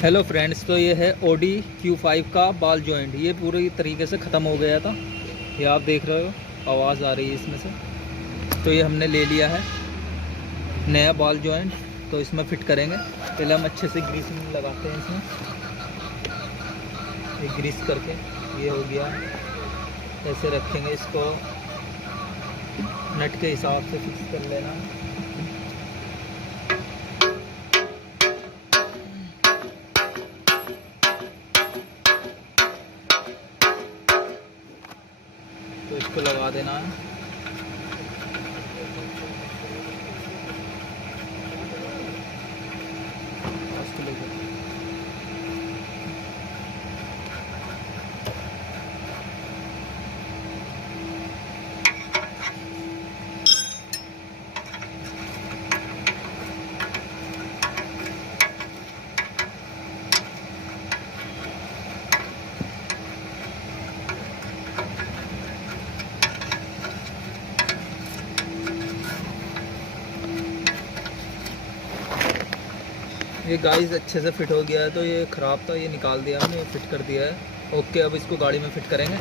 Hello friends, तो ये है Audi Q5 का बॉल जॉइंट। ये पूरी तरीके से ख़त्म हो गया था। ये आप देख रहे हो, आवाज़ आ रही है इसमें से। तो ये हमने ले लिया है नया बॉल जॉइंट। तो इसमें फ़िट करेंगे। पहले हम अच्छे से ग्रीसिंग लगाते हैं इसमें। ये ग्रीस करके ये हो गया। ऐसे रखेंगे इसको, नट के हिसाब से फिक्स कर लेना। तो इसको लगा देना है। इसको लेके ये गाइस अच्छे से फिट हो गया है। तो ये ख़राब था, ये निकाल दिया हमने, फिट कर दिया है। ओके, अब इसको गाड़ी में फिट करेंगे।